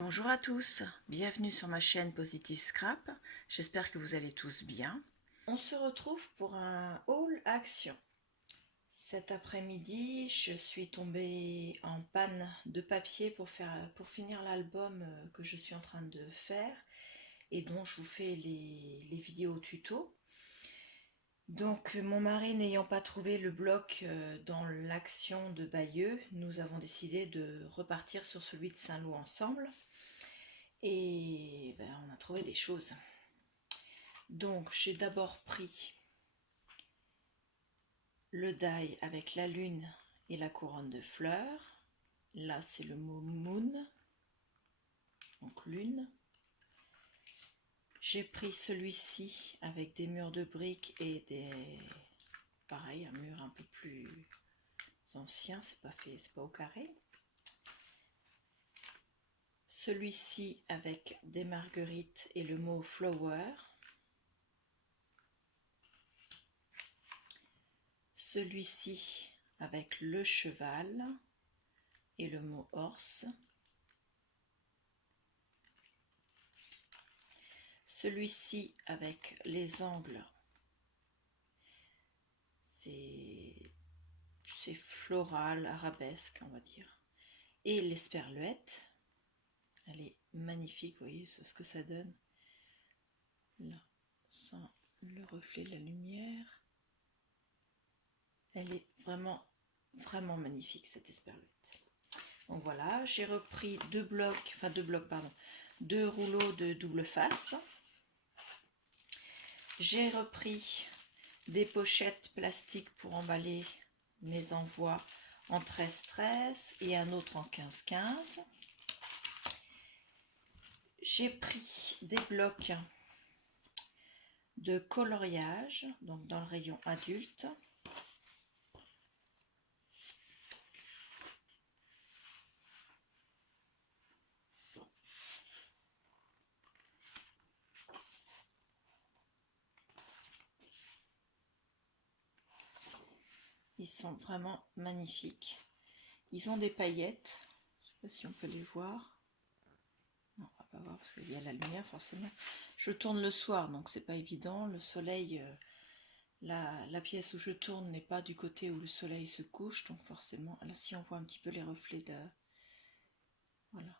Bonjour à tous, bienvenue sur ma chaîne Positive Scrap, j'espère que vous allez tous bien. On se retrouve pour un haul action. Cet après-midi, je suis tombée en panne de papier pour finir l'album que je suis en train de faire et dont je vous fais les vidéos tuto. Donc mon mari n'ayant pas trouvé le bloc dans l'action de Bayeux, nous avons décidé de repartir sur celui de Saint-Lô ensemble. Et on a trouvé des choses. Donc j'ai d'abord pris le die avec la lune et la couronne de fleurs. Là c'est le mot moon, donc lune. J'ai pris celui-ci avec des murs de briques et pareil, un mur un peu plus ancien, c'est pas au carré. Celui-ci avec des marguerites et le mot flower. Celui-ci avec le cheval et le mot horse. Celui-ci avec les angles, c'est floral, arabesque on va dire. Et l'esperluette, elle est magnifique, vous voyez ce que ça donne. Là, sans le reflet de la lumière. Elle est vraiment magnifique cette esperluette. Donc voilà, j'ai repris deux rouleaux de double face. J'ai repris des pochettes plastiques pour emballer mes envois en 13-13 et un autre en 15-15. J'ai pris des blocs de coloriage, donc dans le rayon adulte. Ils sont vraiment magnifiques. Ils ont des paillettes. Je ne sais pas si on peut les voir. Non, on va pas voir parce qu'il y a la lumière forcément. Je tourne le soir, donc c'est pas évident. Le soleil, la pièce où je tourne n'est pas du côté où le soleil se couche, donc forcément, là si on voit un petit peu les reflets de... Voilà.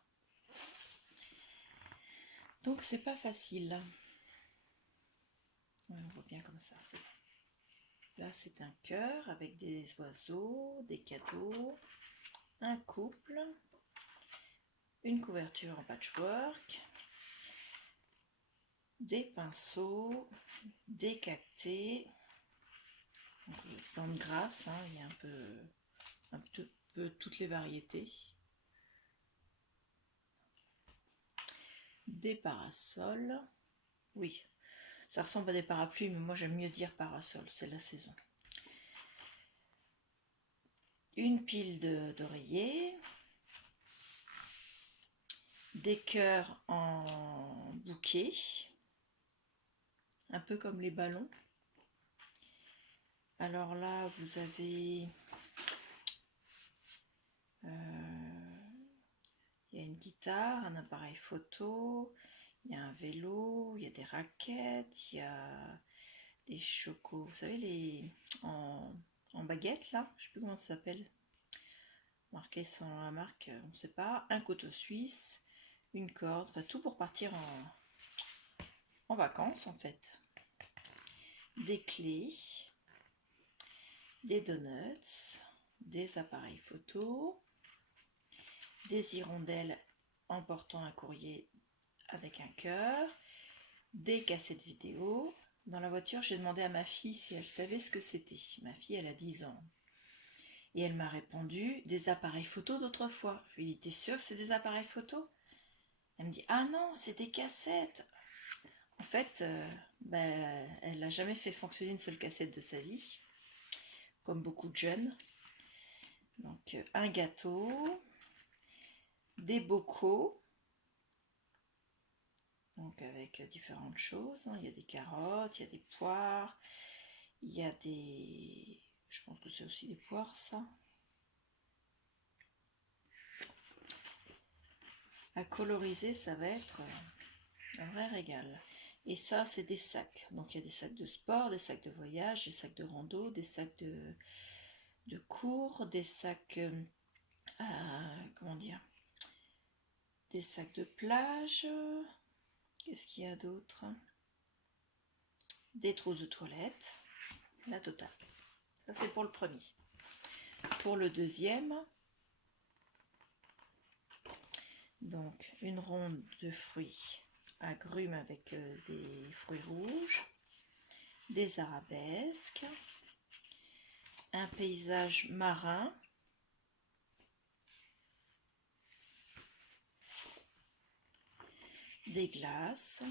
Donc c'est pas facile. Ouais, on voit bien comme ça. Là c'est un cœur avec des oiseaux, des cadeaux, un couple, une couverture en patchwork, des pinceaux, des cactés, plantes grasses, hein, il y a un peu toutes les variétés, des parasols, oui, ça ressemble à des parapluies, mais moi j'aime mieux dire parasol, c'est la saison. Une pile d'oreillers, des cœurs en bouquet, un peu comme les ballons. Alors là, vous avez... il y a une guitare, un appareil photo, il y a un vélo, il y a des raquettes, il y a des chocos, vous savez, les en baguette là, je sais plus comment ça s'appelle, marqué sans la marque, on ne sait pas, un couteau suisse, une corde, enfin tout pour partir en vacances en fait. Des clés, des donuts, des appareils photo, des hirondelles emportant un courrier avec un cœur, des cassettes vidéo. Dans la voiture, j'ai demandé à ma fille si elle savait ce que c'était. Ma fille, elle a 10 ans. Et elle m'a répondu, des appareils photo d'autrefois. Je lui ai dit, t'es sûre que c'est des appareils photo? Elle me dit, ah non, c'est des cassettes. En fait, elle n'a jamais fait fonctionner une seule cassette de sa vie, comme beaucoup de jeunes. Donc, un gâteau, des bocaux, donc avec différentes choses. Il y a des carottes, il y a des poires, il y a des... Je pense que c'est aussi des poires, ça. à coloriser, ça va être un vrai régal. Et ça, c'est des sacs. Donc il y a des sacs de sport, des sacs de voyage, des sacs de rando, des sacs de cours, des sacs comment dire, des sacs de plage. Qu'est-ce qu'il y a d'autre? Des trousses de toilette, la totale. Ça, c'est pour le premier. Pour le deuxième, donc une ronde de fruits agrumes avec des fruits rouges, des arabesques, un paysage marin, des glaces.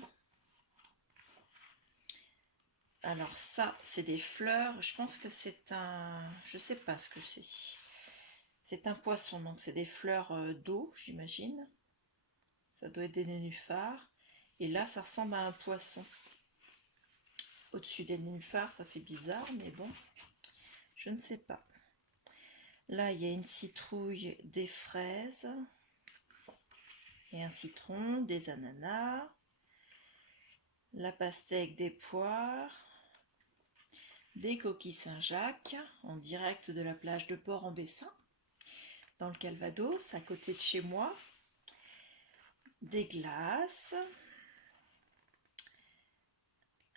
Alors ça, c'est des fleurs. Je pense que c'est un... Je sais pas ce que c'est. C'est un poisson, donc c'est des fleurs d'eau, j'imagine. Ça doit être des nénuphars. Et là, ça ressemble à un poisson. Au-dessus des nénuphars, ça fait bizarre, mais bon, je ne sais pas. Là, il y a une citrouille, des fraises, et un citron, des ananas, la pastèque, des poires, des coquilles Saint-Jacques, en direct de la plage de Port-en-Bessin, dans le Calvados, à côté de chez moi, des glaces,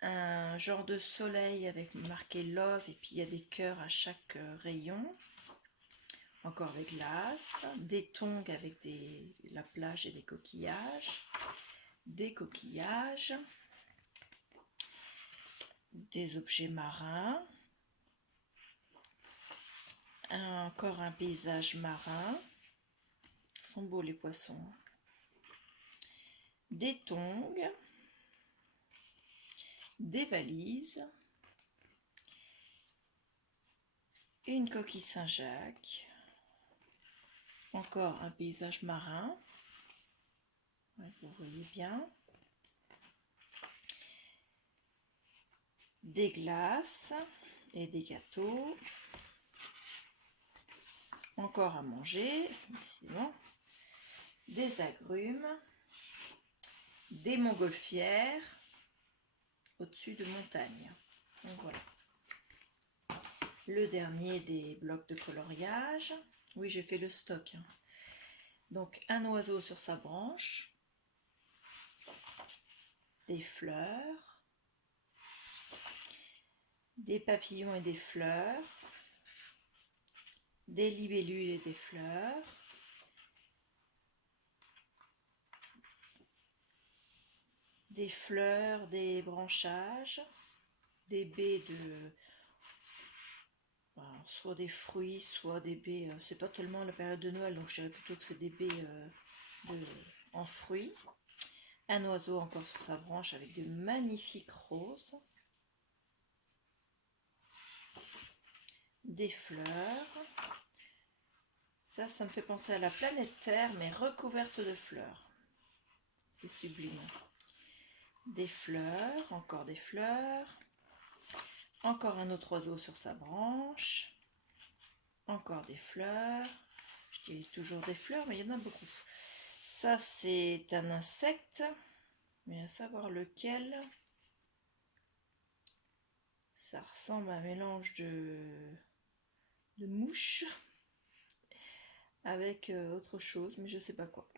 un genre de soleil avec marqué Love, et puis il y a des cœurs à chaque rayon, encore des glaces, des tongs avec la plage et des coquillages, des objets marins, encore un paysage marin, ils sont beaux les poissons, des tongs, des valises, une coquille Saint-Jacques, encore un paysage marin, ouais, vous voyez bien, des glaces et des gâteaux, encore à manger, décidément, des agrumes, des montgolfières au-dessus de montagnes. Donc voilà. Le dernier des blocs de coloriage. Oui, j'ai fait le stock. Donc un oiseau sur sa branche, des fleurs, des papillons et des fleurs, des libellules et des fleurs, des fleurs, des branchages, des baies de... Alors, soit des fruits, soit des baies... c'est pas tellement la période de Noël, donc je dirais plutôt que c'est des baies en fruits. Un oiseau encore sur sa branche avec de magnifiques roses. Des fleurs. Ça me fait penser à la planète Terre, mais recouverte de fleurs. C'est sublime. Des fleurs, encore des fleurs. Encore un autre oiseau sur sa branche. Encore des fleurs. Je dis toujours des fleurs, mais il y en a beaucoup. Ça, c'est un insecte, mais à savoir lequel. Ça ressemble à un mélange de mouches avec autre chose, mais je sais pas quoi.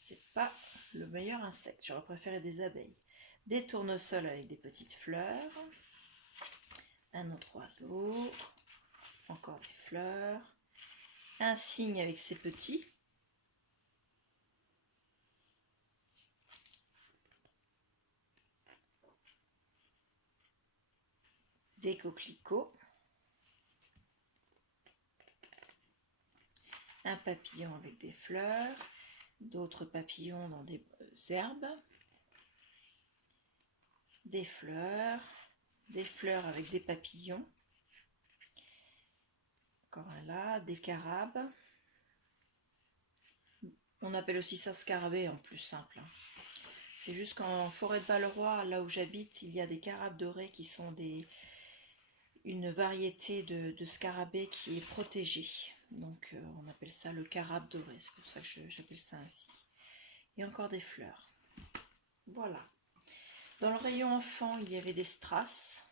C'est pas le meilleur insecte. J'aurais préféré des abeilles. Des tournesols avec des petites fleurs. Un autre oiseau. Encore des fleurs. Un cygne avec ses petits. Des coquelicots. Un papillon avec des fleurs. D'autres papillons dans des herbes. Des fleurs avec des papillons. Encore un là, des carabes. On appelle aussi ça scarabée en plus simple. C'est juste qu'en forêt de Balleroy, là où j'habite, il y a des carabes dorées qui sont une variété de scarabée qui est protégée. Donc on appelle ça le carabe doré, c'est pour ça que j'appelle ça ainsi. Et encore des fleurs. Voilà. Dans le rayon enfant, il y avait des strass.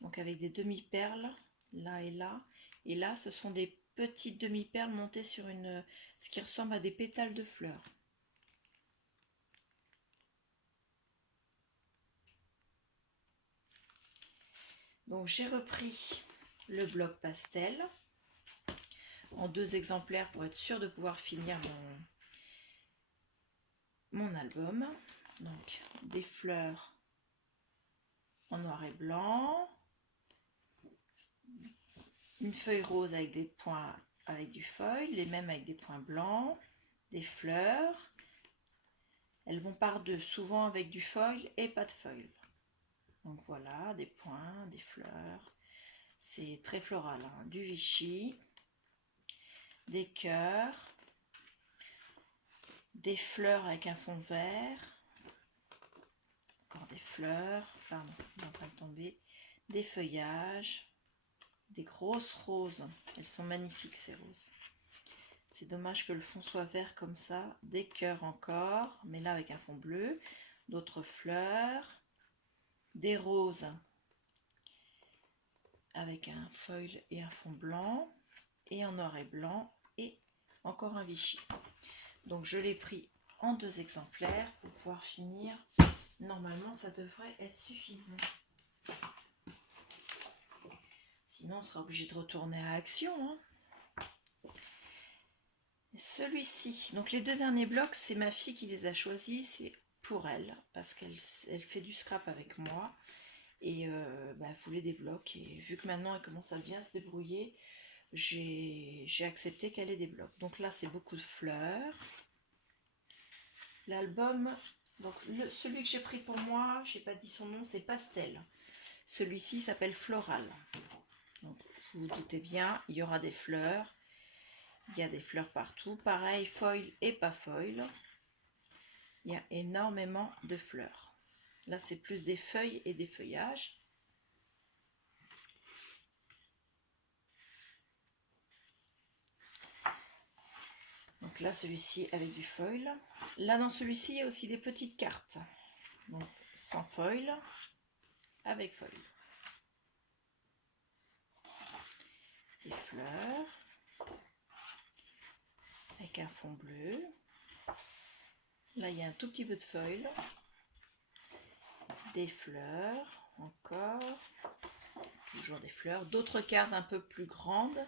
Donc avec des demi-perles, là et là. Et là, ce sont des petites demi-perles montées sur ce qui ressemble à des pétales de fleurs. Donc j'ai repris le bloc pastel en 2 exemplaires pour être sûr de pouvoir finir mon album. Donc des fleurs en noir et blanc, une feuille rose avec des points avec du foil, les mêmes avec des points blancs, des fleurs. Elles vont par deux, souvent avec du foil et pas de foil. Donc voilà, des points, des fleurs. C'est très floral, hein. Du Vichy, des cœurs, des fleurs avec un fond vert, encore des fleurs, pardon, il est en train de tomber, des feuillages, des grosses roses, elles sont magnifiques ces roses. C'est dommage que le fond soit vert comme ça, des cœurs encore, mais là avec un fond bleu, d'autres fleurs, des roses avec un foil et un fond blanc, et en noir et blanc, et encore un Vichy. Donc je l'ai pris en 2 exemplaires pour pouvoir finir. Normalement ça devrait être suffisant. Sinon on sera obligé de retourner à Action, hein. Celui-ci, donc les 2 derniers blocs, c'est ma fille qui les a choisis, c'est pour elle, parce qu'elle fait du scrap avec moi. Et elle voulait des blocs, et vu que maintenant elle commence à bien se débrouiller, j'ai accepté qu'elle ait des blocs. Donc là c'est beaucoup de fleurs. L'album, donc celui que j'ai pris pour moi, j'ai pas dit son nom, c'est Pastel. Celui-ci s'appelle Floral. Donc vous vous doutez bien, il y aura des fleurs. Il y a des fleurs partout. Pareil, foil et pas foil. Il y a énormément de fleurs. Là c'est plus des feuilles et des feuillages. Donc là, celui-ci avec du foil. Là, dans celui-ci, il y a aussi des petites cartes. Donc, sans foil, avec foil. Des fleurs. Avec un fond bleu. Là, il y a un tout petit peu de foil. Des fleurs, encore. Toujours des fleurs. D'autres cartes un peu plus grandes.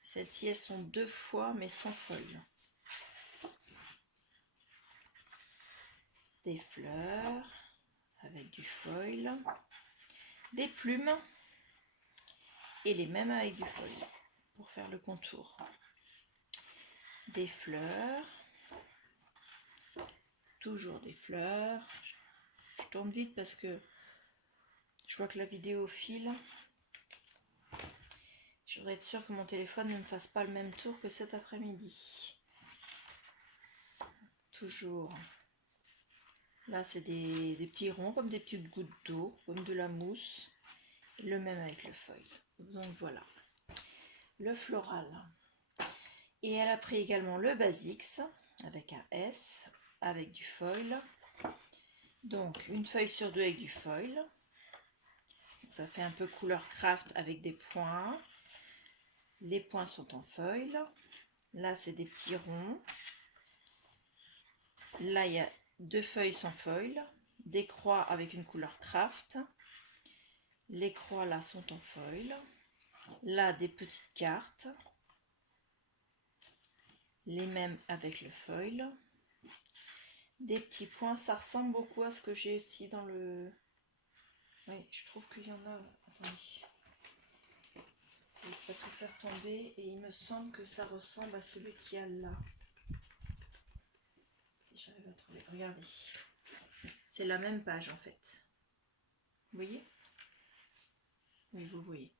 Celles-ci, elles sont 2 fois, mais sans foil. Des fleurs avec du foil, des plumes et les mêmes avec du foil pour faire le contour. Des fleurs, toujours des fleurs. Je tourne vite parce que je vois que la vidéo file. Je voudrais être sûre que mon téléphone ne me fasse pas le même tour que cet après-midi. Toujours. Là, c'est des petits ronds, comme des petites gouttes d'eau, comme de la mousse. Le même avec le foil. Donc voilà. Le floral. Et elle a pris également le Basics, avec un S, avec du foil. Donc, une feuille sur 2 avec du foil. Donc, ça fait un peu couleur craft avec des points. Les points sont en foil. Là, c'est des petits ronds. Là, il y a 2 feuilles sans foil, des croix avec une couleur craft. Les croix là sont en foil. Là, des petites cartes. Les mêmes avec le foil. Des petits points, ça ressemble beaucoup à ce que j'ai aussi dans le... Oui, je trouve qu'il y en a... Attendez. Je ne vais pas tout faire tomber et il me semble que ça ressemble à celui qu'il y a là. Si j'arrive à trouver. Regardez. C'est la même page en fait. Vous voyez? Oui, vous voyez.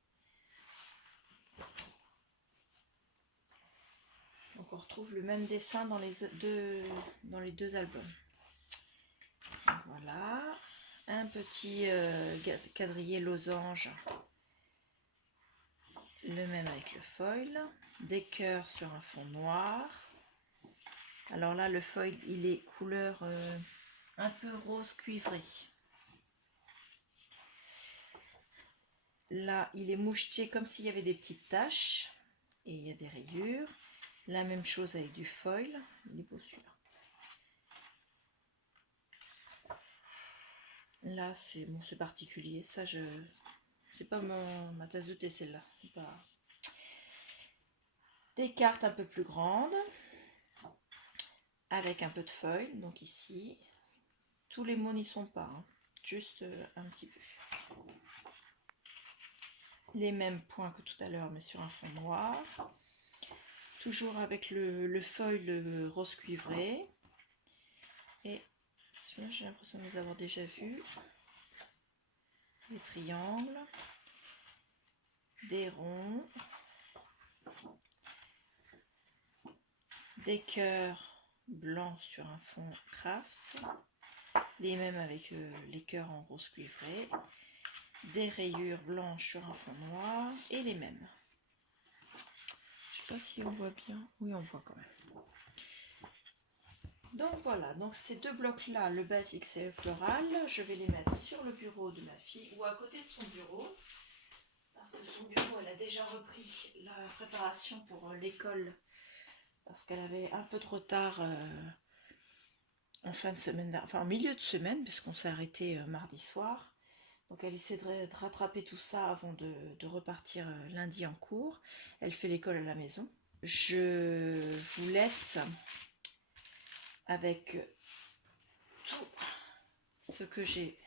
Donc on retrouve le même dessin dans les deux albums. Donc voilà. Un petit quadrillé losange Le même avec le foil. Des cœurs sur un fond noir. Alors là, le foil, il est couleur un peu rose cuivré. Là, il est moucheté comme s'il y avait des petites taches. Et il y a des rayures. La même chose avec du foil. Il est beau celui-là. Là, c'est bon, c'est particulier. Ça, c'est pas ma tasse de thé, celle-là. Pas... Des cartes un peu plus grandes. Avec un peu de foil. Donc ici, tous les mots n'y sont pas. Hein. Juste un petit peu. Les mêmes points que tout à l'heure, mais sur un fond noir. Toujours avec le foil rose cuivré. Et celui-là, j'ai l'impression de les avoir déjà vus. Des triangles. Des ronds. Des cœurs blancs sur un fond craft. Les mêmes avec les cœurs en rose cuivré. Des rayures blanches sur un fond noir. Et les mêmes. Je sais pas si on voit bien. Oui, on voit quand même. Donc voilà, donc ces deux blocs-là, le basique c'est le floral, je vais les mettre sur le bureau de ma fille ou à côté de son bureau. Parce que son bureau, elle a déjà repris la préparation pour l'école. Parce qu'elle avait un peu de retard en fin de semaine, enfin en milieu de semaine, puisqu'on s'est arrêté mardi soir. Donc elle essaie de rattraper tout ça avant de repartir lundi en cours. Elle fait l'école à la maison. Je vous laisse avec tout ce que j'ai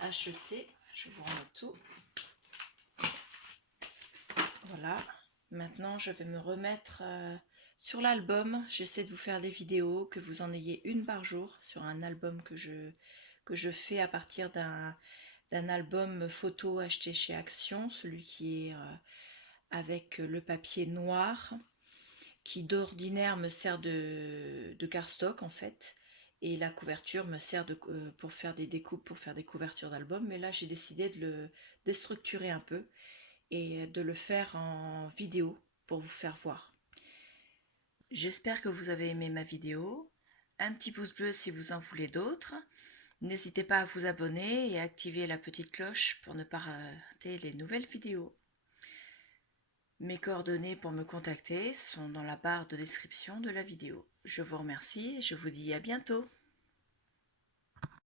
acheté. Je vous remets tout. Voilà. Maintenant, je vais me remettre sur l'album. J'essaie de vous faire des vidéos, que vous en ayez une par jour sur un album que je fais à partir d'un album photo acheté chez Action, celui qui est avec le papier noir, qui d'ordinaire me sert de cardstock en fait. Et la couverture me sert pour faire des découpes, pour faire des couvertures d'albums. Mais là, j'ai décidé de le déstructurer un peu et de le faire en vidéo pour vous faire voir. J'espère que vous avez aimé ma vidéo. Un petit pouce bleu si vous en voulez d'autres. N'hésitez pas à vous abonner et à activer la petite cloche pour ne pas rater les nouvelles vidéos. Mes coordonnées pour me contacter sont dans la barre de description de la vidéo. Je vous remercie et je vous dis à bientôt.